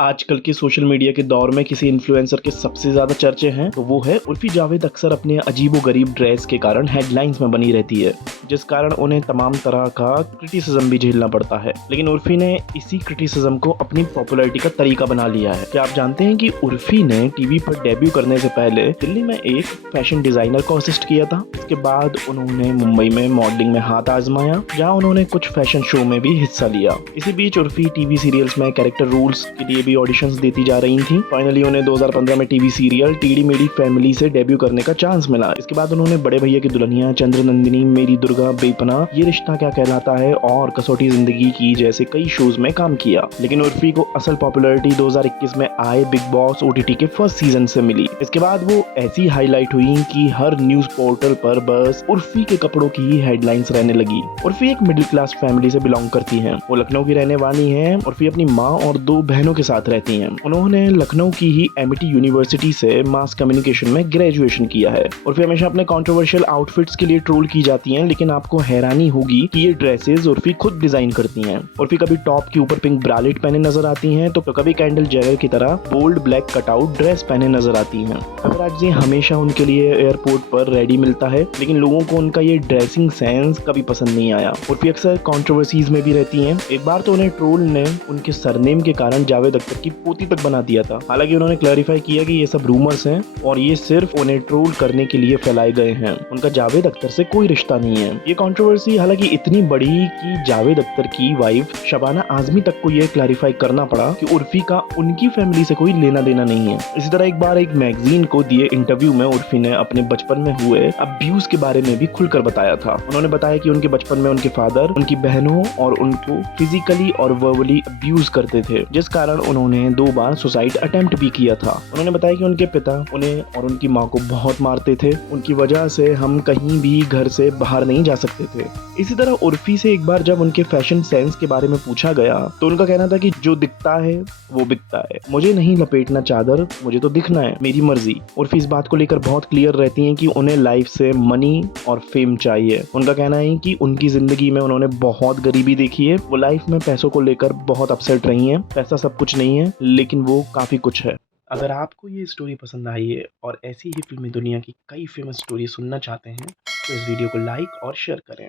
आजकल के social media के दौर में किसी इन्फ्लुएंसर के सबसे ज्यादा चर्चे हैं तो वो है उर्फी जावेद। अक्सर अपने अजीबोगरीब ड्रेस के कारण हेडलाइंस में बनी रहती है, जिस कारण उन्हें तमाम तरह का क्रिटिसिज्म भी झेलना पड़ता है। लेकिन उर्फी ने इसी क्रिटिसिज्म को अपनी पॉपुलैरिटी का तरीका बना लिया है। क्या आप जानते हैं कि उर्फी ने टीवी पर डेब्यू करने से पहले दिल्ली में एक फैशन डिजाइनर को असिस्ट किया था। इसके बाद उन्होंने मुंबई में मॉडलिंग में हाथ आजमाया, जहाँ उन्होंने कुछ फैशन शो में भी हिस्सा लिया। इसी बीच उर्फी टीवी सीरियल्स में कैरेक्टर रोल्स के लिए भी ऑडिशंस देती जा रही थी। फाइनली उन्हें 2015 में टीवी सीरियल टीडी मेरी फैमिली से डेब्यू करने का चांस मिला। इसके बाद उन्होंने बड़े भैया की दुल्हनिया, चंद्र नंदिनी, मेरी दुर्गा, बेपना, ये रिश्ता क्या कहलाता है और कसौटी जिंदगी की जैसे कई शोज में काम किया। लेकिन उर्फी को असल पॉपुलैरिटी 2021 में आए बिग बॉस ओटीटी के फर्स्ट सीजन से मिली। इसके बाद वो ऐसी हाईलाइट हुई कि हर न्यूज पोर्टल पर बस उर्फी के कपड़ों की ही हेडलाइंस रहने लगी। उर्फी एक मिडिल क्लास फैमिली से बिलोंग करती हैं। वो लखनऊ की रहने वाली हैं। उर्फी अपनी माँ और 2 बहनों के साथ रहती हैं। उन्होंने लखनऊ की ही एमिटी यूनिवर्सिटी से मास कम्युनिकेशन में ग्रेजुएशन किया है। उर्फी हमेशा अपने कंट्रोवर्शियल आउटफिट्स के लिए ट्रोल की जाती हैं, लेकिन आपको हैरानी होगी कि ये ड्रेसेस उर्फी खुद डिजाइन करती हैं। उर्फी कभी टॉप के ऊपर पिंक ब्रालेट पहने नजर आती हैं तो कभी कैंडल जेगर की तरह बोल्ड ब्लैक कटआउट ड्रेस पहने नजर आती हैं। अगर जी हमेशा उनके लिए एयरपोर्ट पर रेडी मिलता है, लेकिन लोगों को उनका ये ड्रेसिंग सेंस कभी पसंद नहीं आया। उर्फी अक्सर कंट्रोवर्सीज में भी रहती हैं। एक बार तो उन्हें ट्रोल ने उनके सरनेम के कारण जावेद अख्तर की पोती तक बना दिया था। हालांकि उन्होंने क्लैरिफाई किया कि ये सब रूमर्स हैं और ये सिर्फ उन्हें ट्रोल करने के लिए फैलाए गए हैं। उनका जावेद अख्तर से कोई रिश्ता नहीं है। ये कंट्रोवर्सी हालांकि इतनी बड़ी कि जावेद अख्तर की वाइफ शबाना आजमी तक को ये क्लैरिफाई करना पड़ा कि उर्फी का उनकी फैमिली से कोई लेना देना नहीं है। इसी तरह एक बार एक मैगजीन को दिए इंटरव्यू में उर्फी ने अपने बचपन में हुए अब्यूज के बारे में भी खुलकर बताया था। उन्होंने बताया कि उनके बचपन में उनके फादर उनकी बहनों और उनको फिजिकली और वर्बली अब्यूज करते थे, जिस कारण उन्होंने 2 बार सुसाइड अटेम्प्ट भी किया था। उन्होंने बताया कि उनके पिता उन्हें और उनकी माँ को बहुत मारते थे। उनकी वजह से हम कहीं भी घर से बाहर नहीं जा सकते थे। इसी तरह उर्फी से एक बार जब उनके फैशन सेंस के बारे में पूछा गया तो उनका कहना था कि जो दिखता है वो बिकता है। मुझे नहीं लपेटना चादर, मुझे तो दिखना है, मेरी मर्जी। उर्फी इस बात को लेकर बहुत क्लियर रहती हैं कि उन्हें लाइफ से मनी और फेम चाहिए। उनका कहना है कि उनकी जिंदगी में उन्होंने बहुत गरीबी देखी है। वो लाइफ में पैसों को लेकर बहुत अपसेट रही हैं। पैसा सब कुछ नहीं है, लेकिन वो काफी कुछ है। अगर आपको ये स्टोरी पसंद आई है और ऐसी ही फिल्मी दुनिया की कई फेमस स्टोरी सुनना चाहते हैं तो इस वीडियो को लाइक और शेयर करें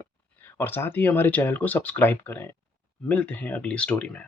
और साथ ही हमारे चैनल को सब्सक्राइब करें। मिलते हैं अगली स्टोरी में।